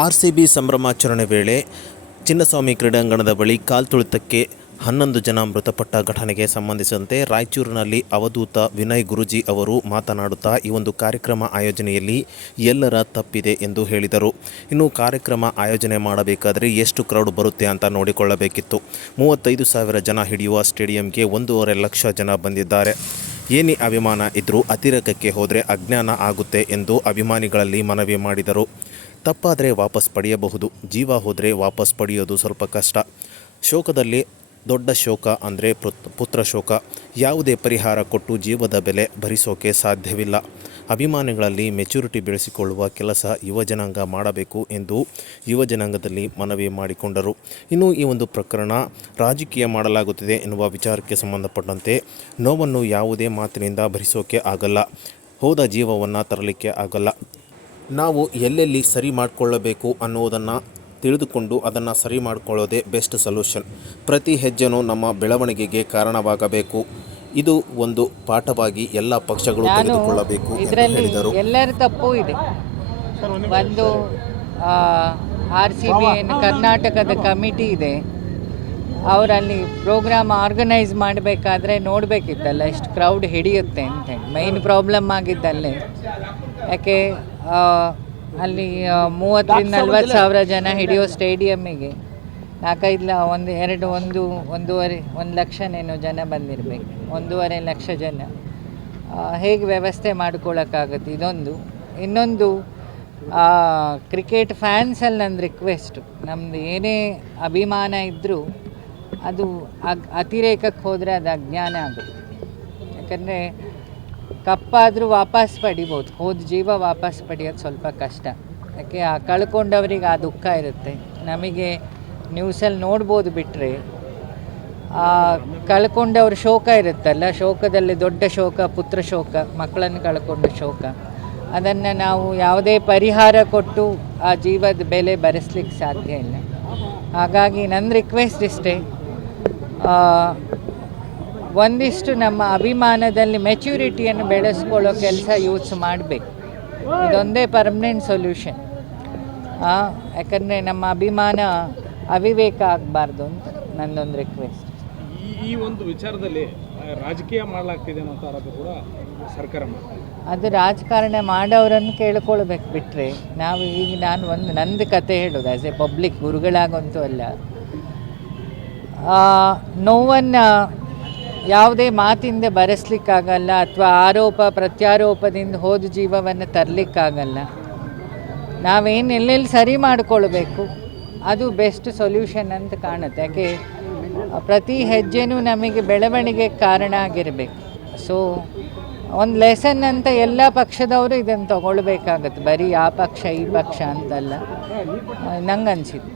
RCB ಸಂಭ್ರಮಾಚರಣೆ ವೇಳೆ ಚಿನ್ನಸ್ವಾಮಿ ಕ್ರೀಡಾಂಗಣದ ಬಳಿ ಕಾಲ್ತುಳಿತಕ್ಕೆ 11 ಜನ ಮೃತಪಟ್ಟ ಘಟನೆಗೆ ಸಂಬಂಧಿಸಿದಂತೆ ರಾಯಚೂರಿನಲ್ಲಿ ಅವಧೂತ ವಿನಯ್ ಗುರೂಜಿ ಅವರು ಮಾತನಾಡುತ್ತಾ ಈ ಒಂದು ಕಾರ್ಯಕ್ರಮ ಆಯೋಜನೆಯಲ್ಲಿ ಎಲ್ಲರ ತಪ್ಪಿದೆ ಎಂದು ಹೇಳಿದರು. ಇನ್ನು ಕಾರ್ಯಕ್ರಮ ಆಯೋಜನೆ ಮಾಡಬೇಕಾದರೆ ಎಷ್ಟು ಕ್ರೌಡ್ ಬರುತ್ತೆ ಅಂತ ನೋಡಿಕೊಳ್ಳಬೇಕಿತ್ತು. 35,000 ಜನ ಹಿಡಿಯುವ ಸ್ಟೇಡಿಯಂಗೆ 1.5 ಲಕ್ಷ ಜನ ಬಂದಿದ್ದಾರೆ. ಏನೇ ಅಭಿಮಾನ ಇದ್ದರೂ ಅತಿರೇಕಕ್ಕೆ ಹೋದರೆ ಅಜ್ಞಾನ ಆಗುತ್ತೆ ಎಂದು ಅಭಿಮಾನಿಗಳಲ್ಲಿ ಮನವಿ ಮಾಡಿದರು. ತಪ್ಪಾದರೆ ವಾಪಸ್ ಪಡೆಯಬಹುದು, ಜೀವ ಹೋದರೆ ವಾಪಸ್ ಪಡೆಯೋದು ಸ್ವಲ್ಪ ಕಷ್ಟ. ಶೋಕದಲ್ಲಿ ದೊಡ್ಡ ಶೋಕ ಅಂದರೆ ಪುತ್ರ ಶೋಕ. ಯಾವುದೇ ಪರಿಹಾರ ಕೊಟ್ಟು ಜೀವದ ಬೆಲೆ ಭರಿಸೋಕೆ ಸಾಧ್ಯವಿಲ್ಲ. ಅಭಿಮಾನಿಗಳಲ್ಲಿ ಮೆಚುರಿಟಿ ಬೆಳೆಸಿಕೊಳ್ಳುವ ಕೆಲಸ ಯುವಜನಾಂಗ ಮಾಡಬೇಕು ಎಂದು ಯುವಜನಾಂಗದಲ್ಲಿ ಮನವಿ ಮಾಡಿಕೊಂಡರು. ಇನ್ನು ಈ ಒಂದು ಪ್ರಕರಣ ರಾಜಕೀಯ ಮಾಡಲಾಗುತ್ತಿದೆ ಎನ್ನುವ ವಿಚಾರಕ್ಕೆ ಸಂಬಂಧಪಟ್ಟಂತೆ ನೋವನ್ನು ಯಾವುದೇ ಮಾತಿನಿಂದ ಭರಿಸೋಕೆ ಆಗಲ್ಲ. ಹೋದ ಜೀವವನ್ನು ತರಲಿಕ್ಕೆ ಆಗಲ್ಲ. ನಾವು ಎಲ್ಲೆಲ್ಲಿ ಸರಿ ಮಾಡಿಕೊಳ್ಳಬೇಕು ಅನ್ನೋದನ್ನು ತಿಳಿದುಕೊಂಡು ಅದನ್ನು ಸರಿ ಮಾಡಿಕೊಳ್ಳೋದೇ ಬೆಸ್ಟ್ ಸೊಲ್ಯೂಷನ್. ಪ್ರತಿ ಹೆಜ್ಜೆನೂ ನಮ್ಮ ಬೆಳವಣಿಗೆಗೆ ಕಾರಣವಾಗಬೇಕು. ಇದು ಒಂದು ಪಾಠವಾಗಿ ಎಲ್ಲ ಪಕ್ಷಗಳು ತೆಗೆದುಕೊಳ್ಳಬೇಕು ಎಂದು ಹೇಳಿದರು. ಎಲ್ಲರ ತಪ್ಪು ಇದೆ. ಒಂದು RCB ಕರ್ನಾಟಕದ ಕಮಿಟಿ ಇದೆ, ಅವರಲ್ಲಿ ಪ್ರೋಗ್ರಾಮ್ ಆರ್ಗನೈಸ್ ಮಾಡಬೇಕಾದ್ರೆ ನೋಡಬೇಕಿತ್ತಲ್ಲ ಎಷ್ಟು ಕ್ರೌಡ್ ಹಿಡಿಯುತ್ತೆ ಅಂತೇಳಿ. ಮೈನ್ ಪ್ರಾಬ್ಲಮ್ ಆಗಿದ್ದಲ್ಲೇ. ಯಾಕೆ ಅಲ್ಲಿ 30-40 ಸಾವಿರ ಜನ ಹಿಡಿಯೋ ಸ್ಟೇಡಿಯಮ್ಮಿಗೆ 1 ಲಕ್ಷನೇನೋ ಜನ ಬಂದಿರಬೇಕು. 1.5 ಲಕ್ಷ ಜನ ಹೇಗೆ ವ್ಯವಸ್ಥೆ ಮಾಡ್ಕೊಳ್ಳೋಕ್ಕಾಗುತ್ತೆ? ಇದೊಂದು. ಇನ್ನೊಂದು, ಕ್ರಿಕೆಟ್ ಫ್ಯಾನ್ಸಲ್ಲಿ ನನ್ನ ರಿಕ್ವೆಸ್ಟು, ನಮ್ಮದು ಏನೇ ಅಭಿಮಾನ ಇದ್ದರೂ ಅದು ಅತಿರೇಕಕ್ಕೆ ಹೋದರೆ ಅದು ಅಜ್ಞಾನ ಆಗುತ್ತೆ. ಯಾಕಂದರೆ ಕಪ್ಪಾದರೂ ವಾಪಸ್ ಪಡಿಬೋದು, ಹೋದ ಜೀವ ವಾಪಸ್ ಪಡೆಯೋದು ಸ್ವಲ್ಪ ಕಷ್ಟ. ಯಾಕೆ ಕಳ್ಕೊಂಡವ್ರಿಗೆ ಆ ದುಃಖ ಇರುತ್ತೆ. ನಮಗೆ ನ್ಯೂಸಲ್ಲಿ ನೋಡ್ಬೋದು. ಬಿಟ್ಟರೆ ಕಳ್ಕೊಂಡವ್ರ ಶೋಕ ಇರುತ್ತಲ್ಲ, ಶೋಕದಲ್ಲಿ ದೊಡ್ಡ ಶೋಕ ಪುತ್ರ ಶೋಕ, ಮಕ್ಕಳನ್ನು ಕಳ್ಕೊಂಡ ಶೋಕ. ಅದನ್ನು ನಾವು ಯಾವುದೇ ಪರಿಹಾರ ಕೊಟ್ಟು ಆ ಜೀವದ ಬೆಲೆ ಭರಿಸ್ಲಿಕ್ಕೆ ಸಾಧ್ಯ ಇಲ್ಲ. ಹಾಗಾಗಿ ನನ್ನ ರಿಕ್ವೆಸ್ಟ್ ಇಷ್ಟೇ, ಒಂದಿಷ್ಟು ನಮ್ಮ ಅಭಿಮಾನದಲ್ಲಿ ಮೆಚ್ಯೂರಿಟಿಯನ್ನು ಬೆಳೆಸ್ಕೊಳ್ಳೋ ಕೆಲಸ ಯೂತ್ಸ್ ಮಾಡಬೇಕು. ಇದೊಂದೇ ಪರ್ಮನೆಂಟ್ ಸೊಲ್ಯೂಷನ್. ಯಾಕಂದರೆ ನಮ್ಮ ಅಭಿಮಾನ ಅವಿವೇಕ ಆಗಬಾರ್ದು ಅಂತ ನನ್ನೊಂದು ರಿಕ್ವೆಸ್ಟ್. ಈ ಒಂದು ವಿಚಾರದಲ್ಲಿ ರಾಜಕೀಯ ಮಾಡಲಾಗ್ತಿದೆ ಅನ್ನೋ ಆರೋಪ ಕೂಡ ಸರ್ಕಾರ ಮಾಡ್ತಾರೆ. ಅದು ರಾಜಕಾರಣ ಮಾಡೋರನ್ನು ಕೇಳ್ಕೊಳ್ಬೇಕು. ಬಿಟ್ಟರೆ ನಾವು ಈಗ ನಂದು ಕತೆ ಹೇಳೋದು ಆ್ಯಸ್ ಎ ಪಬ್ಲಿಕ್, ಗುರುಗಳಾಗಂತೂ ಅಲ್ಲ. ನೋವನ್ನು ಯಾವುದೇ ಮಾತಿಂದ ಬರೆಸ್ಲಿಕ್ಕಾಗಲ್ಲ, ಅಥವಾ ಆರೋಪ ಪ್ರತ್ಯಾರೋಪದಿಂದ ಹೋದ ಜೀವವನ್ನು ತರಲಿಕ್ಕಾಗಲ್ಲ. ನಾವೇನು ಎಲ್ಲೆಲ್ಲಿ ಸರಿ ಮಾಡಿಕೊಳ್ಬೇಕು ಅದು ಬೆಸ್ಟ್ ಸೊಲ್ಯೂಷನ್ ಅಂತ ಕಾಣುತ್ತೆ. ಯಾಕೆ ಪ್ರತಿ ಹೆಜ್ಜೆನೂ ನಮಗೆ ಬೆಳವಣಿಗೆಗೆ ಕಾರಣ ಆಗಿರಬೇಕು. ಸೊ ಒಂದು ಲೆಸನ್ ಅಂತ ಎಲ್ಲ ಪಕ್ಷದವರು ಇದನ್ನು ತಗೊಳ್ಬೇಕಾಗತ್ತೆ. ಬರೀ ಆ ಪಕ್ಷ ಈ ಪಕ್ಷ ಅಂತಲ್ಲ, ನಂಗೆ ಅನಿಸಿದ್ದು.